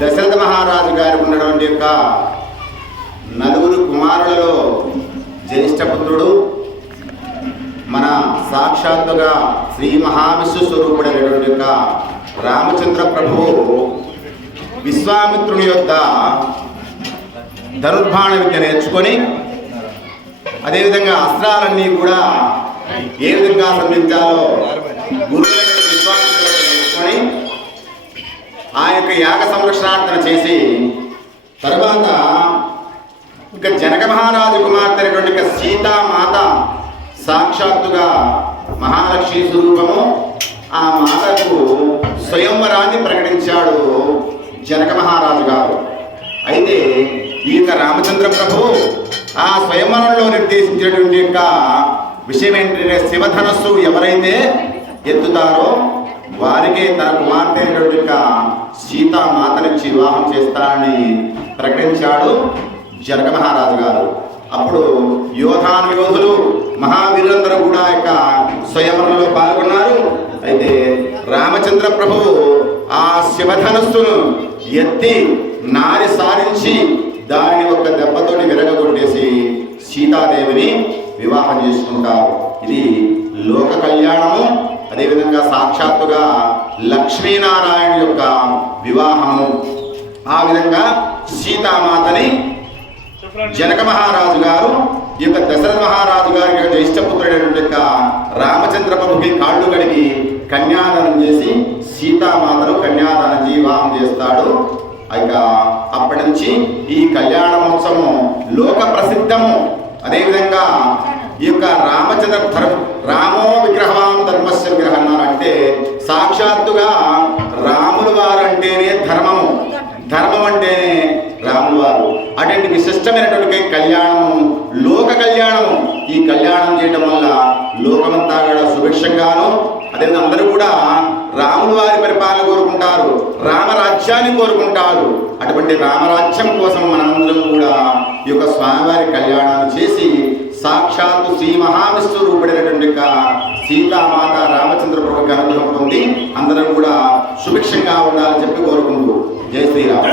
దశరథ మహారాజు గారికి ఉన్నటువంటి యొక్క నలుగురు కుమారులలో జ్యేష్ఠపుత్రుడు మన సాక్షాత్తుగా శ్రీ మహావిష్ణు స్వరూపుడైనటువంటి యొక్క రామచంద్ర ప్రభువు విశ్వామిత్రుని యొక్క ధనుర్బాణ విద్య నేర్చుకొని అదేవిధంగా అస్త్రాలన్నీ కూడా ఏ విధంగా సంధించాలో గురువుల విశ్వామిత్రుడు నేర్చుకొని ఆ యొక్క యాగ సంరక్షణార్థన చేసి తర్వాత ఇక జనక మహారాజు కుమార్తె అయినటువంటి సీతామాత సాక్షాత్తుగా మహాలక్ష్మి స్వరూపము ఆ మాతకు స్వయంవరాన్ని ప్రకటించాడు జనక మహారాజు గారు. అయితే ఈ యొక్క రామచంద్ర ప్రభు ఆ స్వయంవరంలో నిర్దేశించినటువంటి యొక్క విషయం ఏంటంటే శివధనస్సు ఎవరైతే ఎత్తుతారో వారికే తన కుమార్తె అయినటువంటి యొక్క సీతామాతనిచ్చి వివాహం చేస్తారని ప్రకటించాడు జనక మహారాజు గారు. అప్పుడు యోధులు మహావీరులందరూ కూడా యొక్క స్వయంవరంలో పాల్గొన్నారు. అయితే రామచంద్ర ప్రభు ఆ శివధనస్సును ఎత్తి నారి సారించి దానిని ఒక దెబ్బతోటి విరగగొట్టేసి సీతాదేవిని వివాహం చేసుకుంటారు. ఇది లోక కళ్యాణము. అదేవిధంగా సాక్షాత్తుగా లక్ష్మీనారాయణ యొక్క వివాహము. ఆ విధంగా సీతామాతని జనక మహారాజు గారు ఈ యొక్క దశరథ మహారాజు గారి యొక్క జ్యేష్ఠపుత్రుడైనటువంటి యొక్క రామచంద్ర ప్రభుకి కాళ్ళు కడిగి కన్యాదానం చేసి సీతామాతను కన్యాదానం వివాహం చేస్తాడు. ఇక అప్పటి నుంచి ఈ కళ్యాణ మహోత్సవం లోక ప్రసిద్ధము. అదేవిధంగా ఈ యొక్క రామచంద్ర రామో విగ్రహవాన్ ధర్మస్య విగ్రహం అన్నారంటే సాక్షాత్తుగా రాములు వారు అంటేనే ధర్మము, ధర్మం అంటేనే రాములు వారు. అటువంటి విశిష్టమైనటువంటి కళ్యాణము, లోక కళ్యాణము. ఈ కళ్యాణం చేయడం వల్ల లోకమంతా కూడా సుభిక్షంగాను, అదే అందరూ కూడా రాములు వారి పరిపాలన కోరుకుంటారు, రామరాజ్యాన్ని కోరుకుంటారు. అటువంటి రామరాజ్యం కోసం మనందరం కూడా ఈ యొక్క స్వామివారి కళ్యాణాలు చేసి సాక్షాత్తు శ్రీ మహావిష్ణు రూపుడైనటువంటి సీతామాత రామచంద్ర ప్రభు అనుగ్రహం పొంది అందరం కూడా సుభిక్షంగా ఉండాలని చెప్పి కోరుకుంటూ జై శ్రీరామ్.